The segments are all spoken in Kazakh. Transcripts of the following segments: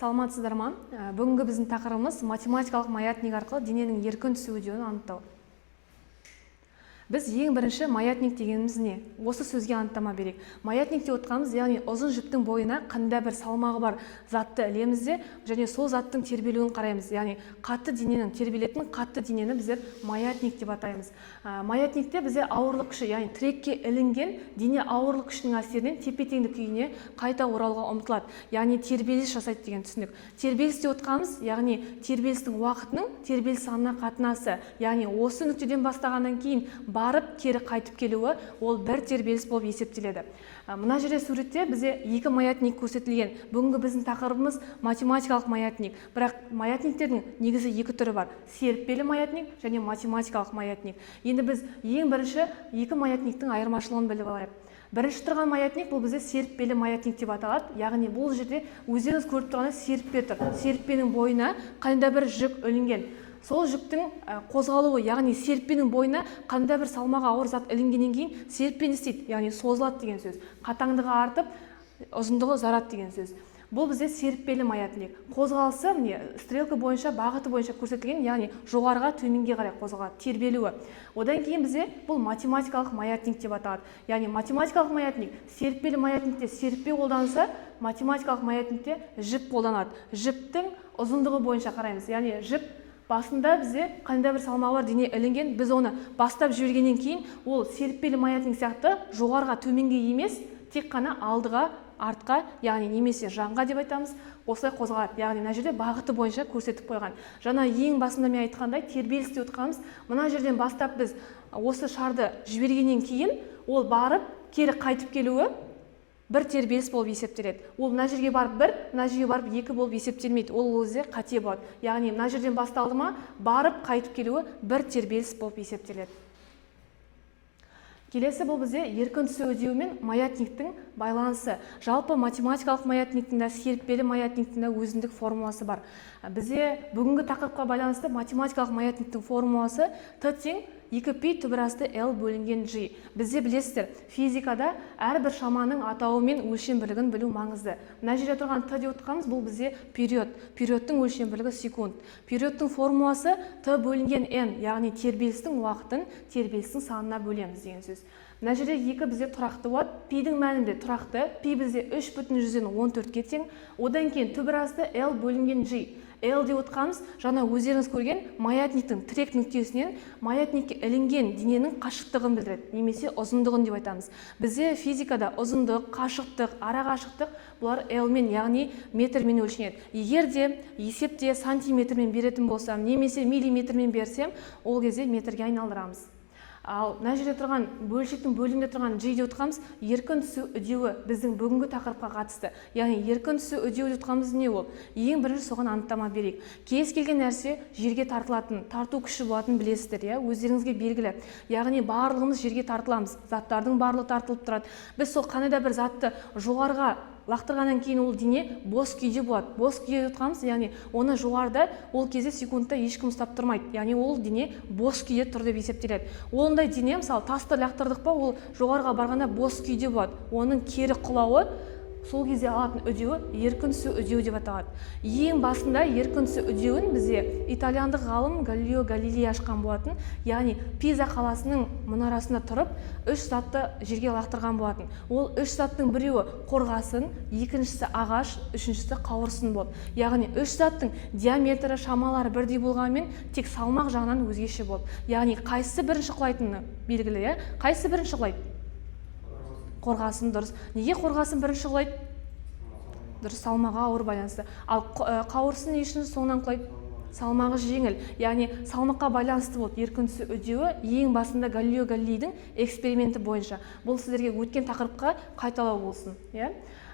Саламатсыздар ма? Бүгінгі біздің тақырыбымыз математикалық маятник арқылы дененің еркін түсуін анықтау. Біз ең бірінші маятник дегеніміз не? Осы сөзге анықтама берейік. Маятник деп отқанымыз, яғни ұзын жіптің бойына қандай бір салмағы бар затты ілеміз де, және сол заттың тербелуін қараймыз. Яғни қатты дененің тербелетін қатты денені біздер маятник деп атаймыз. Маятникте бізде ауырлық күші, яғни тірекке ілінген дене ауырлық күшінің әсерінен тепе-теңдік күйіне қайта оралуға ұмтылады. Яғни тербеліс жасайды деген түсінік. Тербеліс деп отқанымыз, яғни тербелістің уақытының тербеліс санына қатынасы, яғни осы нүктеден бастағаннан кейін барып кері қайтып келуі ол бір тербеліс болып есептеледі. Мына жерде суретте бізде екі маятник көрсетілген. Бүгінгі біздің тақырыбымыз математикалық маятник. Бірақ маятниктердің негізі екі түрі бар: серіппелі маятник және математикалық маятник. Енді біз ең бірінші екі маятниктің айырмашылығын біліп алайық. Бірінші тұрған маятник бұл бізде серіппелі маятник деп аталады. Яғни бұл жерде өздеріңіз көріп тұрғандай серіппе тұр. Серіппенің бойына қандай бір жүк ілінген. Сол жүктің қозғалуы, яғни серіппенің бойына қандай бір салмағы ауыр зат ілінгеннен кейін серіппе не істейді, яғни созылады деген сөз. Қатаңдығы артып, ұзындығы ұзарады деген сөз. Бұл бізде серіппелі маятник. Қозғалысы стрелка бойынша, бағыты бойынша көрсетілген, яғни жоғарыға төменге қарай қозғалады, тербелуі. Одан кейін бізде бұл математикалық маятник деп аталады. Яғни математикалық маятник серіппелі маятникте серіппе қолданылса, математикалық маятникте жіп қолданады. Жіптің ұзындығы бойынша қараймыз. Яғни жіп басында бізде қандай бір салмағы бар дене ілінген, біз оны бастап жібергеннен кейін ол серіппелі маятник сияқты жоғарыға төменге емес, тек қана алдыға, артқа, яғни немесе жанға деп айтамыз, осылай қозғалады. Яғни мына жерде бағыты бойынша көрсетіп қойған. Жаңа ең басында мен айтқандай тербеліс деп отқанымыз, мына жерден бастап біз осы шарды жібергеннен кейін ол барып кері қайтып келуі бір тербеліс болып есептеледі. Ол мына жерге барып бір, мына жерге барып екі болып есептелмейді. Ол өзі қате болады. Яғни мына жерден басталды ма, барып қайтып келуі бір тербеліс болып есептеледі. Келесі бұл бізде еркін түсу үдеуі мен маятниктің байланысы. Жалпы математикалық маятниктің да, серіппелі маятниктің да өзіндік формуласы бар. Бізде бүгінгі тақырыпқа байланысты математикалық маятниктің формуласы Т тең 2π түбір асты L бөлінген G. Бізде білесіздер, физикада әрбір шаманың атауы мен өлшем бірлігін білу маңызды. Мына жерде тұрған Т деп отқанымыз бұл бізде период. Периодтың өлшем бірлігі секунд. Периодтың формуласы Т бөлінген N, яғни тербелістің уақытын тербелістің санына бөлеміз деген сөз. Мына жерде екі бізде тұрақты болады. Пидің мәнінде тұрақты, пи бізде 3,14-ке тең. Одан кейін түбір асты L бөлінген G. L деп отқанымыз жаңа өздеріңіз көрген маятниктің тірек нүктесінен маятникке ілінген дененің қашықтығын білдіреді, немесе ұзындығын деп айтамыз. Бізде физикада ұзындық, қашықтық, ара қашықтық бұлар L мен, яғни метрмен өлшенеді. Егер де есепте сантиметрмен беретін болсам, немесе миллиметрмен берсем, ол кезде метрге айналдырамыз. Ал мына жерде тұрған бөлшектің бөлімде тұрған G деп отқанымыз еркін түсу үдеуі біздің бүгінгі тақырыпқа қатысты. Яғни еркін түсу үдеуі деп отқанымыз не ол? Ең бірінші соған анықтама берейік. Кез келген нәрсе жерге тартылатын, тарту күші болатынын білесіздер, өздеріңізге белгілі. Яғни барлығымыз жерге тартыламыз. Заттардың барлығы тартылып тұрады. Біз сол қандай да бір затты жоғарыға лақтырғаннан кейін ол дене бос күйде болады. Бос күйде отқанымыз, яғни оны жоғарыда ол кезде секундта ешкім ұстап тұрмайды. Яғни ол дене бос күйде тұр деп есептеледі. Ондай дене, мысалы тасты лақтырдық па, ол жоғарыға барғанда бос күйде болады. Оның кері құлауы сол кезде алатын үдеуі еркін түсу үдеуі деп аталады. Ең басында еркін түсу үдеуін бізде итальяндық ғалым Галилео Галилей ашқан болатын. Яғни Пиза қаласының мұнарасында тұрып, үш затты жерге лақтырған болатын. Ол үш заттың біреуі қорғасын, екіншісі ағаш, үшіншісі қауырсын болды. Яғни үш заттың диаметрі, шамалары бірдей болғанымен тек салмақ жағынан өзгеше болды. Яғни қайсысы бірінші құлайтыны белгілі, қайсысы бірінші құлайды? Қорғасын, дұрыс. Неге қорғасын бірінші құлайды? Дұрыс, салмағы ауыр байланысты. Ал қауырсын не үшін соңынан құлайды? Салмағы жеңіл. Яғни салмаққа байланысты болды еркін түсу үдеуі ең басында Галилео Галилейдің эксперименті бойынша. Бұл сіздерге өткен тақырыпқа қайталау болсын.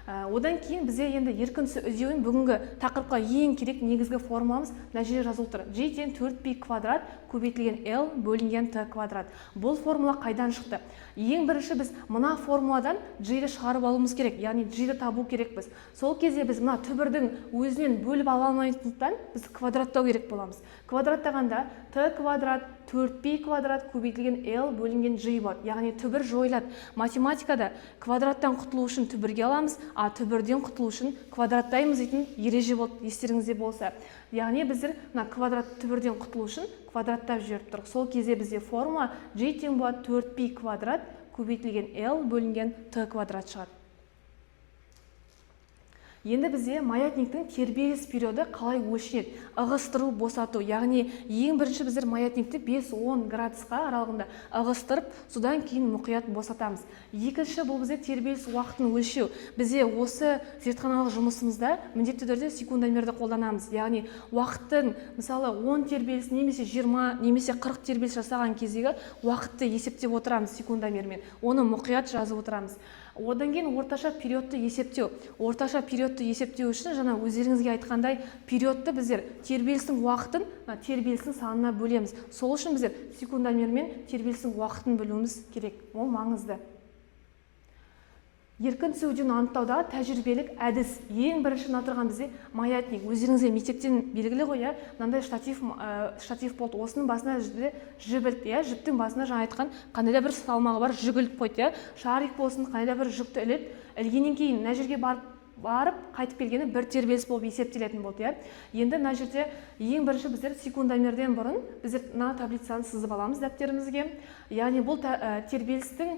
Одан кейін бізде енді еркін түсу үдеуін бүгінгі тақырыпқа ең керек негізгі формуламыз мына жерде жазылып тұр. G тең 4π квадрат көбейтілген L бөлінген T квадрат. Бұл формула қайдан шықты? Ең бірінші біз мына формуладан G-ді шығарып алуымыз керек, яғни G-ді табу керекпіз. Сол кезде біз мына түбірдің өзінен бөліп ала алмайтындықтан біз квадраттау керек боламыз. Квадраттағанда T квадрат 4π квадрат көбейтілген L бөлінген G болады. Яғни түбір жойылады. Математикада квадраттан құтылу үшін түбірге аламыз, а түбірден құтылу үшін квадраттаймыз дейтін ереже болды, естеріңізде болса. Яғни біздер квадрат түбірден құтылу үшін квадраттап жіберіп тұрық. Сол кезде бізде формула G тең болады 4π квадрат көбейтілген L бөлінген T квадрат шығады. Енді бізде маятниктің тербеліс периоды қалай өлшенеді? Ығыстыру, босату. Яғни ең бірінші біздер маятникті 5-10 градусқа аралығында ығыстырып, содан кейін мұқият босатамыз. Екінші бұл бізде тербеліс уақытын өлшеу. Бізде осы зертханалық жұмысымызда міндетті түрде секундомерді қолданамыз. Яғни уақыттың мысалы 10 тербеліс немесе 20 немесе 40 тербеліс жасаған кездегі уақытты есептеп отырамыз секундомермен. Оны мұқият жазып отырамыз. Одан кейін орташа периодты есептеу. Орташа периодты есептеу үшін жаңа өздеріңізге айтқандай периодты біздер тербелістің уақытын тербелістің санына бөлеміз. Сол үшін біздер секундомермен тербелістің уақытын бөлуіміз керек. Ол маңызды. Еркін түсуден анықтаудағы тәжірибелік әдіс. Ең бірінші отырған бізде маятник. Өздеріңізге мектептен белгілі ғой, мынандай штатив болды. Осының басына жібілді, жіптің басына жаңа айтқан қандай да бір салмағы бар жүгіліп қойды, шарик болсын, қандай да бір жүкті ілгеннен кейін мына жерге барып қайтып келгені бір тербеліс болып есептелетін болды. Енді мына жерде ең бірінші біздер секундомерден бұрын біздер мына таблицаны сызып аламыз дәптерімізге. Яғни бұл тербелістің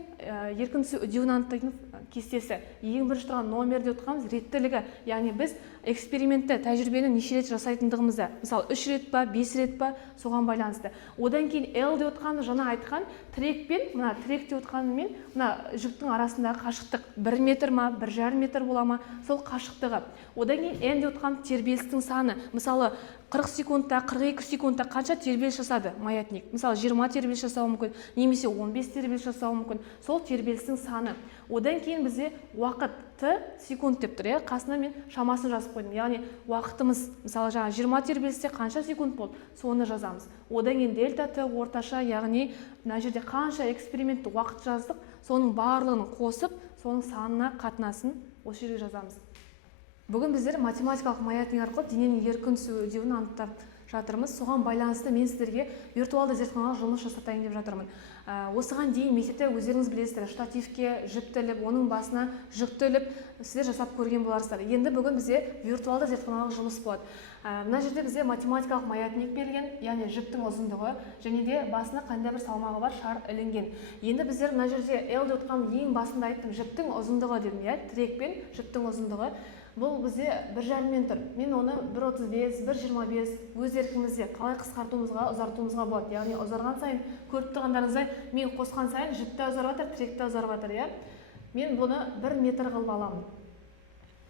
еркін түсу үдеуін анықтайтын кестесі. Ең бірінші тұрған номерде отырғанымыз реттілігі. Яғни біз экспериментті, тәжірибені неше рет жасайтындығымызды. Мысалы 3 рет па, 5 рет па, соған байланысты. Одан кейін L де отқаны жаңа айтқан тірекпен, мына тіректе отқанымен мына жүктің арасындағы қашықтық 1 метр ма, 1,5 метр бола ма, сол қашықтығы. Одан кейін N де отқан тербелістің саны. Мысалы 40 секундта, 42 секундта қанша тербеліс жасады маятник? Мысалы 20 тербеліс жасауы мүмкін, немесе 15 тербеліс жасауы мүмкін. Сол тербелістің саны. Одан кейін бізде уақытты секунд деп тұр, қасына мен шамасын жазып қойдым. Яғни уақытымыз, мысалы жаңа 20 тербелісте қанша секунд болды, соны жазамыз. Одан кейін дельта Т орташа, яғни мына жерде қанша экспериментті уақыт жаздық, соның барлығын қосып, соның санына қатынасын осы жерге жазамыз. Бүгін біздер математикалық маятник арқылы дененің еркін түсу үдеуін анықтап жатырмыз. Соған байланысты мен сіздерге виртуалды зертханалық жұмыс жасатайын деп жатырмын. Осыған дейін мектепте өздеріңіз білесіздер, штативке жіпті іліп, оның басына жүкті іліп, сіздер жасап көрген боларсыздар. Енді бүгін бізде виртуалды зертханалық жұмыс болады. Мына жерде бізде математикалық маятник берілген, яғни жіптің ұзындығы және де басына қандай бір салмағы бар шар ілінген. Енді біздер мына жерде L деп отқан ең басында айттым, жіптің ұзындығы дедім, тірекпен жіптің ұзындығы. Бұл бізде 1,5 метр. Мен оны 1,35, 1,25 өз еркіңізде қалай қысқартуымызға, ұзартуымызға болады. Яғни ұзарған сайын, көріп тұрғандарыңыздай, мен қосқан сайын жіпті ұзарып жатыр, тіректі ұзарып жатыр, Мен бұны 1 метр қылып аламын.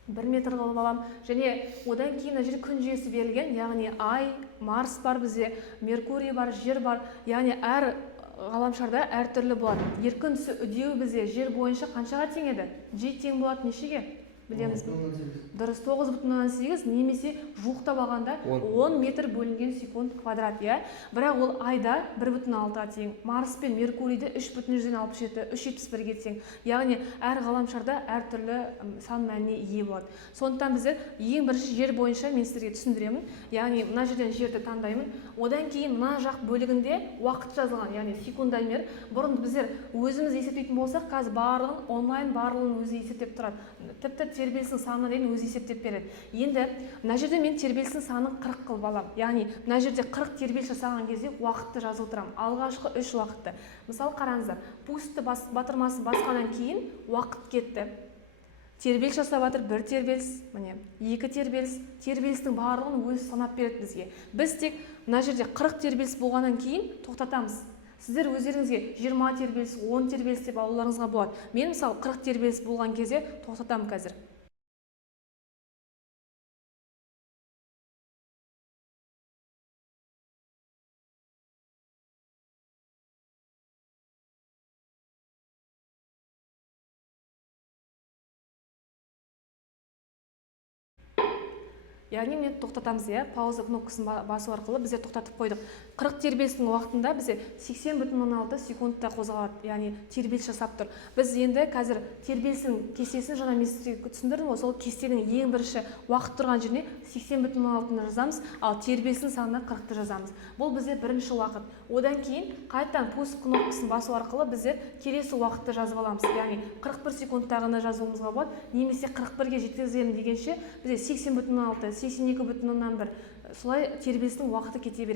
1 метр қылып аламын. Және одан кейін мына жерде күн жүйесі берілген, яғни Ай, Марс бар бізде, Меркурий бар, Жер бар. Яғни әр ғаламшарда әртүрлі болады. Еркін түсу үдеуі бізде жер бойынша қаншаға тең еді? G тең болады нешеге? Білеміз бе? Дұрыс, 9,8 немесе жуықтап алғанда 10 метр бөлінген секунд квадрат, Бірақ ол айда 1,6-ға тең, Марс пен Меркурийді 3,67, 3,71-ге тең. Яғни әр ғаламшарда әртүрлі сан мәніне ие болады. Сондықтан біздер ең бірінші жер бойынша мен сіздерге түсіндіремін. Яғни мына жерден жерді таңдаймын. Одан кейін мына жақ бөлігінде уақыт жазылған, яғни секундомер. Бұрын біздер өзіміз есептейтін болсақ, қазір барлығын онлайн барлығын өзі есептеп тұрады. Тіпті тербелістің санына дейін өзі есептеп береді. Енді мына жерде мен тербелістің санын 40 қылып аламын. Яғни мына жерде 40 тербеліс жасаған кезде уақытты жазып отырамын. Алғашқы 3 уақытты. Мысалы қараңыздар, пустты батырмасын басқаннан кейін уақыт кетті. Тербеліс жасап жатыр, 1 тербеліс, міне, 2 тербеліс, тербелістің барлығын өзі санап береді бізге. Біз тек мына жерде 40 тербеліс болғаннан кейін тоқтатамыз. Сіздер өздеріңізге 20 тербеліс, 10 тербеліс деп алуларыңызға болады. Мен мысалы 40 тербеліс болған кезде тоқтатамын қазір. Яғни мен тоқтатамыз, пауза кнопкасын басу арқылы біздер тоқтатып қойдық. 40 тербелістің уақытында бізде 80,6 секундта қозғалады, яғни тербеліс жасап тұр. Біз енді қазір тербелістің кестесін жаңа мен сізге түсіндірдім ғой, сол кестенің ең бірінші уақыт тұрған жеріне 80,6-ны жазамыз, ал тербелістің санына 40-ты жазамыз. Бұл бізде бірінші уақыт. Одан кейін қайтадан пуск кнопкасын басу арқылы біздер келесі уақытты жазып аламыз. Яғни 41 секундтағыны жазуымызға болады, немесе 41-ге жеткіземін дегенше бізде 80,6, 82,1 солай тербелістің уақыты кете береді.